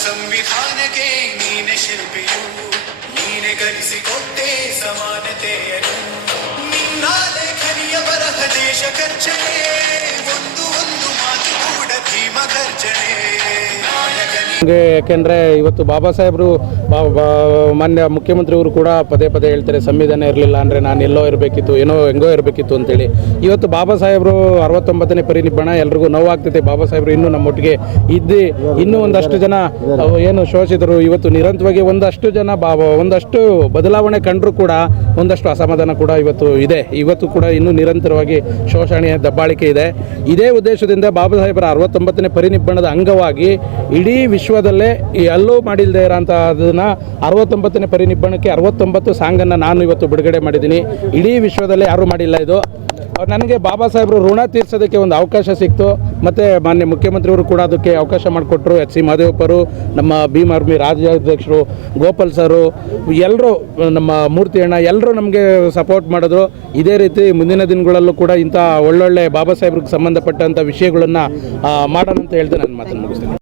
ಸಂವಿಧಾನಕ್ಕೆ ನೀನೆ ಶಿಲ್ಪಿಯು, ನೀನೆ ಕಲಿಸಿಕೊಟ್ಟೆ ಸಮಾನತೆಯನ್ನು. ನಿನ್ನ ಲೇಖನಿಯ ಬರಹ ದೇಶ ಖರ್ಚನೆ, ಒಂದು ಒಂದು ಮಾತು ಕೂಡ ಭೀಮ ಖರ್ಚನೆ. ಯಾಕೆಂದರೆ ಇವತ್ತು ಬಾಬಾ ಸಾಹೇಬರು ಮಾನ್ಯ ಮುಖ್ಯಮಂತ್ರಿಯವರು ಕೂಡ ಪದೇ ಪದೇ ಹೇಳ್ತಾರೆ ಸಂವಿಧಾನ ಇರಲಿಲ್ಲ ಅಂದರೆ ನಾನು ಎಲ್ಲೋ ಇರಬೇಕಿತ್ತು, ಏನೋ ಹೆಂಗೋ ಇರಬೇಕಿತ್ತು ಅಂತೇಳಿ. ಇವತ್ತು ಬಾಬಾ ಸಾಹೇಬರು 69ನೇ ಪರಿನಿಬ್ಬಣ, ಎಲ್ರಿಗೂ ನೋವಾಗ್ತೈತೆ. ಬಾಬಾ ಸಾಹೇಬರು ಇನ್ನೂ ನಮ್ಮೊಟ್ಟಿಗೆ ಇದ್ದು ಇನ್ನೂ ಒಂದಷ್ಟು ಜನ ಏನು ಶೋಷಿತರು ಇವತ್ತು ನಿರಂತರವಾಗಿ ಒಂದಷ್ಟು ಜನ ಒಂದಷ್ಟು ಬದಲಾವಣೆ ಕಂಡರೂ ಕೂಡ ಒಂದಷ್ಟು ಅಸಮಾಧಾನ ಕೂಡ ಇವತ್ತು ಇದೆ. ಇವತ್ತು ಕೂಡ ಇನ್ನೂ ನಿರಂತರವಾಗಿ ಶೋಷಣೆಯ ದಬ್ಬಾಳಿಕೆ ಇದೆ. ಇದೇ ಉದ್ದೇಶದಿಂದ ಬಾಬಾ ಸಾಹೇಬರ 69ನೇ ಪರಿನಿಬ್ಬಣದ ಅಂಗವಾಗಿ ಇಡೀ ವಿಶ್ವದಲ್ಲೇ ಎಲ್ಲೂ ಮಾಡಿಲ್ಲದೆ ಇರೋಂಥ ಅದನ್ನು 69ನೇ ಪರಿನಿಬ್ಬಣಕ್ಕೆ 69 ಸಾಂಗನ್ನು ನಾನು ಇವತ್ತು ಬಿಡುಗಡೆ ಮಾಡಿದ್ದೀನಿ. ಇಡೀ ವಿಶ್ವದಲ್ಲೇ ಯಾರೂ ಮಾಡಿಲ್ಲ ಇದು. ನನಗೆ ಬಾಬಾ ಸಾಹೇಬರು ಋಣ ತೀರ್ಸೋದಕ್ಕೆ ಒಂದು ಅವಕಾಶ ಸಿಕ್ತು. ಮತ್ತು ಮಾನ್ಯ ಮುಖ್ಯಮಂತ್ರಿಯವರು ಕೂಡ ಅದಕ್ಕೆ ಅವಕಾಶ ಮಾಡಿಕೊಟ್ರು. ಎಚ್ ಸಿ ಮಹದೇವಪ್ಪರು, ನಮ್ಮ ಭೀಮ್ ಆರ್ಮಿ ರಾಜ್ಯಾಧ್ಯಕ್ಷರು ಗೋಪಾಲ್ ಸರು, ಎಲ್ಲರೂ, ನಮ್ಮ ಮೂರ್ತಿ ಅಣ್ಣ, ಎಲ್ಲರೂ ನಮಗೆ ಸಪೋರ್ಟ್ ಮಾಡಿದ್ರು. ಇದೇ ರೀತಿ ಮುಂದಿನ ದಿನಗಳಲ್ಲೂ ಕೂಡ ಇಂಥ ಒಳ್ಳೊಳ್ಳೆ ಬಾಬಾ ಸಾಹೇಬ್ರಿಗೆ ಸಂಬಂಧಪಟ್ಟಂಥ ವಿಷಯಗಳನ್ನು ಮಾಡೋಣ ಅಂತ ಹೇಳ್ದೆ ನಾನು ಮಾತನ್ನು ಮುಗಿಸ್ತೀನಿ.